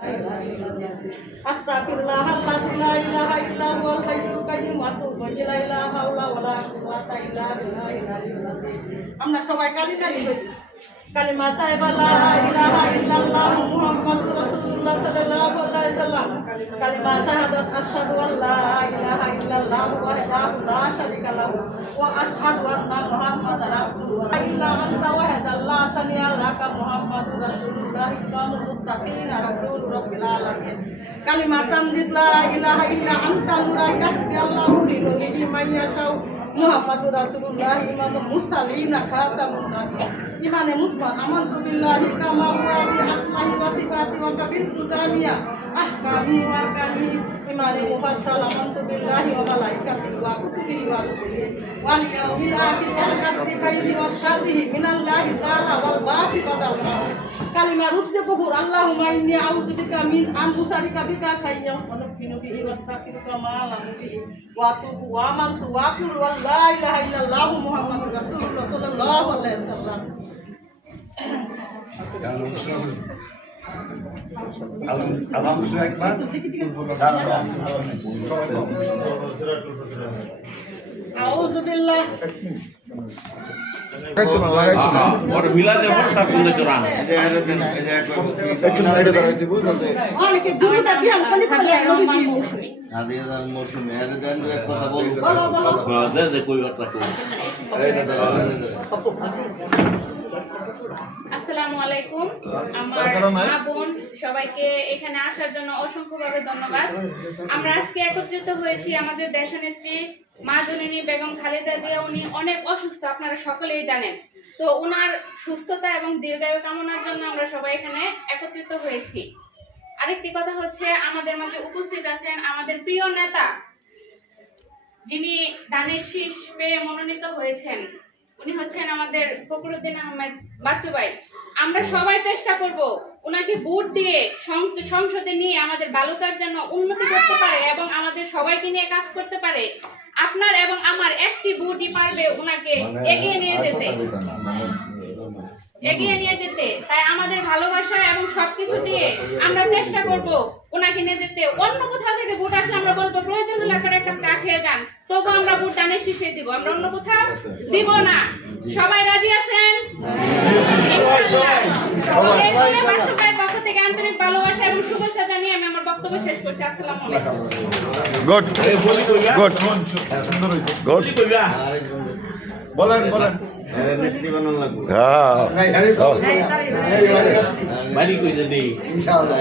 Astaghfirullahaladzim la ilaha illa huwal hayyul qayyum wa atubu ilayhi la haula wala quwwata illa billahil aliyyil azim আমরা সবাই কালিমা পড়ি কালিমা তাইবা লা ইলাহা ইল্লাল্লাহ মুহাম্মাদুর রাসূলুল্লাহ সাল্লাল্লাহু আলাইহি ওয়াসাল্লাম কালিমা শাহাদাত আশহাদু আল্লা ইলাহা ইল্লাল্লাহ ওয়াহদাহু লা শারীকা লাহু ওয়া আশহাদু আন্না মুহাম্মাদান আবদুহু ওয়া ইল্লা আনতা ওয়াহদাল্লাহ সামিয়া লাকা মুহাম্মাদুর রাসূলুল্লাহ ইমামুল মুত্তাকিন রাসূলুর রাব্বিল আলামিন কালিমা তামদিদ লা ইলাহা ইল্লা আনতা নুরা ইয়াহদি আল্লাহু লিনুরিহি মান ইয়াশাউ মুহাম্মাদুর রাসূলুল্লাহ ইমামুল মুরসালিন খাতামুন নাবিয়্যিন ইমানে মুসলমান আমানতু বিল্লাহি কামা হুয়া বি আসমাহি ওয়া সিফাতি ওয়া কাবিরতু জামিয়া আহকামি ওয়া আরকানি ইমানে মুফাসসাল আমানতু বিল্লাহি ওয়া মালাইকাতিহি ওয়া কুতুবিহি ওয়া রুসুলিহি ওয়াল ইয়াউমিল আখির ওয়াল qadri খাইরিহি ওয়া শাররিহি মিনাল্লাহি তাআলা ওয়াল বাসি বাদাল মাউত কালিমা রুদ্দে কুফুর আল্লাহুম্মা ইন্নী আউযু বিকা মিন আন উসারিকা বিকা শাইয়্যান ওয়া নুফিনু বিহি ওয়া তাকিরুকা মা লাম বিহি ওয়া তুবু ওয়া আমানতু ওয়া কুল ওয়া লা ইলাহা ইল্লাল্লাহু মুহাম্মাদুর রাসূলুল্লাহ সাল্লাল্লাহু আলাইহি ওয়াসাল্লাম Alhamdulillah Ekber. A'udzu billah. और मिला दे और तक उन्हें चुराना একটু সাইডে দাঁড়াই দিব যাতে অনেকে দূরটা বিহান কোন করে নবী জি আদিয়াল মৌসুমে এর দেন এক কথা বলবো বলো বলো दे दे कोई बात नहीं আসসালামু আলাইকুম আমার মা বোন সবাইকে এখানে আসার জন্য অসংখ্যভাবে ধন্যবাদ। আমরা আজকে একত্রিত হয়েছি আমাদের দেশনেত্রী মা জননী বেগম খালেদা জিয়া। উনি অনেক অসুস্থ, আপনারা সকলেই জানেন। তো ওনার সুস্থতা এবং দীর্ঘায়ু কামনার জন্য আমরা সবাই এখানে একত্রিত হয়েছি। আরেকটি কথা হচ্ছে, আমাদের মাঝে উপস্থিত আছেন আমাদের প্রিয় নেতা, যিনি ধানের শীষ পেয়ে মনোনীত হয়েছেন। উনি হচ্ছেন আমাদের ফখরুদ্দিন আহমেদ বাচ্চু ভাই। আমরা সবাই চেষ্টা করব ওনাকে ভোট দিয়ে সংসদে নিয়ে আমাদের বালুকার জন্য উন্নতি করতে পারে এবং আমাদের সবাইকে নিয়ে কাজ করতে পারে। আপনার এবং আমার একটি ভোটই পারবে ওনাকে এগিয়ে নিয়ে যেতে। তাই আমাদের ভালোবাসা এবং সবকিছু দিয়ে আমরা চেষ্টা করব ওনাকে নিয়ে যেতে। অন্য কোথাও থেকে ভোট আসলে আমরা বলবো প্রয়োজন হলে আপনারা একটা চা খেয়ে যান, তবু আমরা ভোট ধানের শীষে দিব, আমরা অন্য কোথাও দিব না। সবাই রাজি আছেন? বাচ্চু ভাইয়ের পক্ষ থেকে আন্তরিক ভালোবাসা এবং শুভেচ্ছা জানিয়ে আমি আমার বক্তব্য শেষ করছি। আসসালামু আলাইকুম। গুড গুড গুড বলেন বলেন নেত্রী বানান লাগবে হ্যাঁ बारी कोई दे ইনশাআল্লাহ।